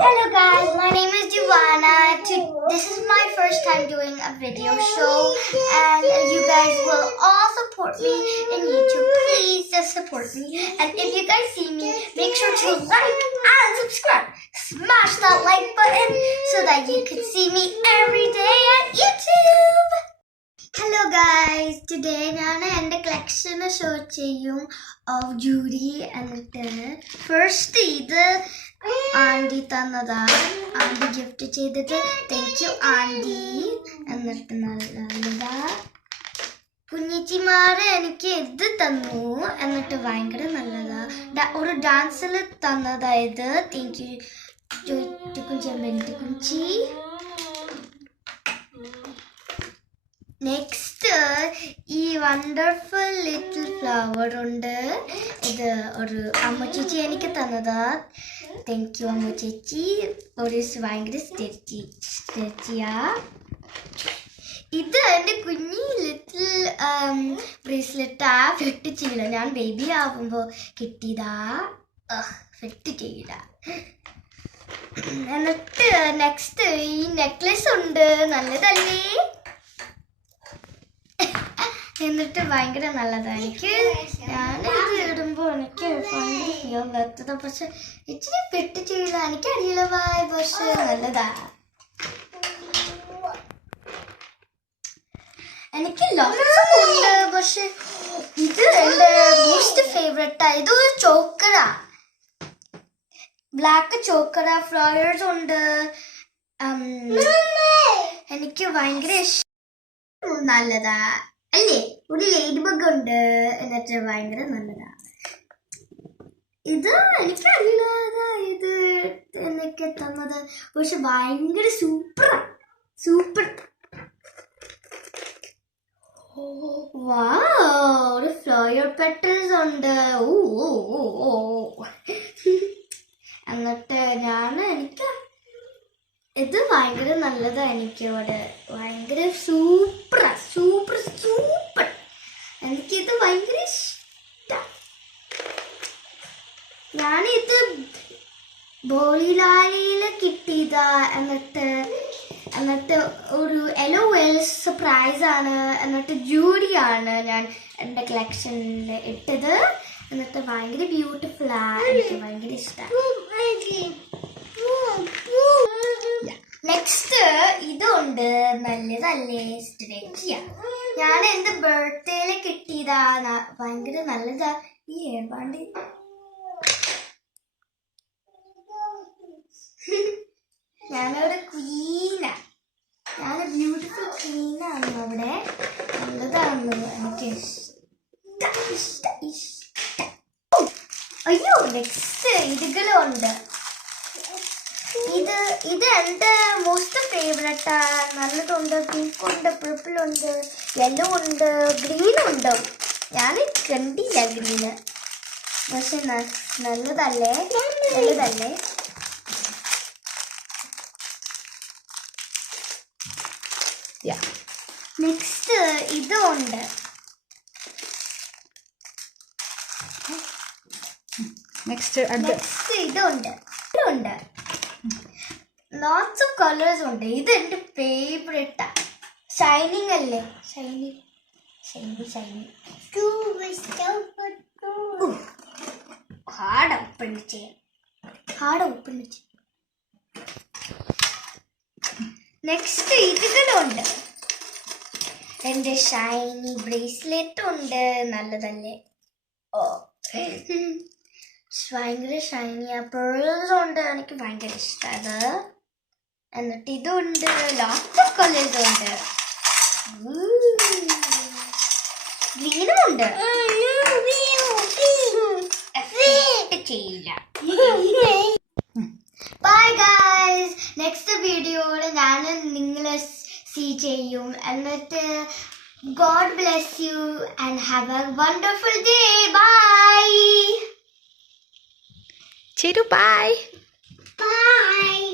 Hello guys, my name is Giovanna. This is my first time doing a video show and you guys will all support me in YouTube. Please just support me. And if you guys see me, make sure to like and subscribe. Smash that like button so that you can see me every day on YouTube. Hello guys, today ഞാൻ എൻ്റെ collection show ചെയ്യും of Judy. എന്നിട്ട് first ഇത് anti തന്നതാ. Anti gift ചെയ്തിട്ട് thank you aunty. എന്നിട്ട് നല്ലതാ കുഞ്ഞിച്ചിമാര് എനിക്ക് ഇത് തന്നു. എന്നിട്ട് ഭയങ്കര നല്ലതാ. ഒരു ഡാൻസിൽ തന്നതാ ഇത്. Thank you Kunchi. നെക്സ്റ്റ് ഈ വണ്ടർഫുൾ ലിറ്റിൽ ഫ്ലവർ ഉണ്ട്. ഇത് ഒരു അമ്മ ചേച്ചി എനിക്ക് തന്നതാ. താങ്ക് യു അമ്മ ചേച്ചി. ഒരു ഭയങ്കര സ്ട്രെച്ചിയാ. ഇത് എൻ്റെ കുഞ്ഞി ലിറ്റിൽ ബ്രേസ്ലെറ്റാ. ഫിറ്റ് ചെയ്യില്ല, ഞാൻ ബേബി ആവുമ്പോൾ കിട്ടിയതാ. ഫിറ്റ് ചെയ്യില്ല. എന്നിട്ട് നെക്സ്റ്റ് ഈ നെക്ലസ് ഉണ്ട്. നല്ലതല്ലേ? എന്നിട്ട് ഭയങ്കര നല്ലതാണ്. എനിക്ക് ഞാനിത് ഇടുമ്പോൾ എനിക്ക് ഭയങ്കര ഫീൽ വരത്തത്. പക്ഷെ ഇച്ചിരി ഫിറ്റ് ചെയ്യില്ല, എനിക്കറിയില്ല വായ. പക്ഷെ നല്ലതാ. എനിക്ക് ലോട്ട്സ് ഉണ്ട്. പക്ഷെ ഇത് എൻ്റെ മോസ്റ്റ് ഫേവറേറ്റാ. ഇതൊരു ചോക്കറാ, ബ്ലാക്ക് ചോക്കറാ. ഫ്ലവേഴ്സ് ഉണ്ട്. എനിക്ക് ഭയങ്കര ഇഷ്ടം. നല്ലതാ അല്ലേ? ഒരു ലേഡി ബഗ് ഉണ്ട്. എന്നിട്ട് ഭയങ്കര നല്ലതാ. ഇത് എനിക്കറിയില്ല ഇത് എനിക്ക് തന്നത്. പക്ഷെ ഭയങ്കര സൂപ്പറാ, സൂപ്പർ. ഒരു ഫ്ലവർ പെറ്റൽസ് ഉണ്ട്. എന്നിട്ട് എനിക്ക് ഇത് ഭയങ്കര നല്ലതാ. എനിക്ക് ഇവിടെ ഭയങ്കര സൂപ്പറാ, സൂപ്പർ സൂപ്പർ. എനിക്കിത് ഭയങ്കര ഇഷ്ടം. ഞാനിത് ബോളിലാലിയിൽ കിട്ടിയതാ. എന്നിട്ട് ഒരു LOL സർപ്രൈസ് ആണ്. എന്നിട്ട് ജൂഡിയാണ് ഞാൻ എൻ്റെ കളക്ഷനിൽ ഇട്ടത്. എന്നിട്ട് ഭയങ്കര ബ്യൂട്ടിഫുൾ ആണ്. എനിക്ക് ഭയങ്കര ഇഷ്ടമാണ്. നെക്സ്റ്റ് ഇതുണ്ട്. നല്ലതല്ലേ? സ്ട്രെച്ചിയ. ഞാൻ എൻ്റെ ബർത്ത്ഡേയിൽ കിട്ടിയതാ. ഭയങ്കര നല്ലതാ. ഈ ഏർബാണ്ട് ഞാനവിടെ ക്വീനാ. ഞാൻ ബ്യൂട്ടിഫുൾ ക്വീനാണ് അവിടെ. നല്ലതാണ്. എനിക്ക് ഇഷ്ടം. അയ്യോ, നെക്സ്റ്റ് ഇതുകളുണ്ട്. ഇത് എൻ്റെ മോസ്റ്റ് ഫേവറേറ്റാ. നല്ലതുണ്ട്. പിങ്ക് ഉണ്ട്, പർപ്പിൾ ഉണ്ട്, യെല്ലോ ഉണ്ട്, ഗ്രീൻ ഉണ്ട്. ഞാൻ കണ്ടില്ല ഗ്രീന്. പക്ഷെ നല്ലതല്ലേ? നല്ലതല്ലേ? നെക്സ്റ്റ് ഇതുണ്ട്. നെക്സ്റ്റ് ഇതുണ്ട്. ലോട്ട്സ് ഓഫ് കളേഴ്സ് ഉണ്ട്. ഇത് എൻ്റെ ഫേവറേറ്റാ. ഷൈനിങ് അല്ലേ? ഷൈനിങ്. ഹാർഡ് ഓപ്പൺ ചെയ്യാം. നെക്സ്റ്റ് ഇതുകളുണ്ട്. എൻ്റെ ഷൈനി ബ്രേസ്ലെറ്റ് ഉണ്ട്. നല്ലതല്ലേ? ഭയങ്കര ഷൈനിയാ. പേഴ്സ് ഉണ്ട്. എനിക്ക് ഭയങ്കര ഇഷ്ടമാണ്. എന്നിട്ട് ഇതുണ്ട്. ലോട്ട്സ് ഓഫ് കളേഴ്സ് ഉണ്ട്. ഗ്രീനും ഉണ്ട്. ചെയ്യില്ല. Bye guys. നെക്സ്റ്റ് വീഡിയോയിൽ ഞാൻ നിങ്ങളെ സീ ചെയ്യും. എന്നിട്ട് God bless you and have a wonderful day. Bye. Chiru, bye. Bye.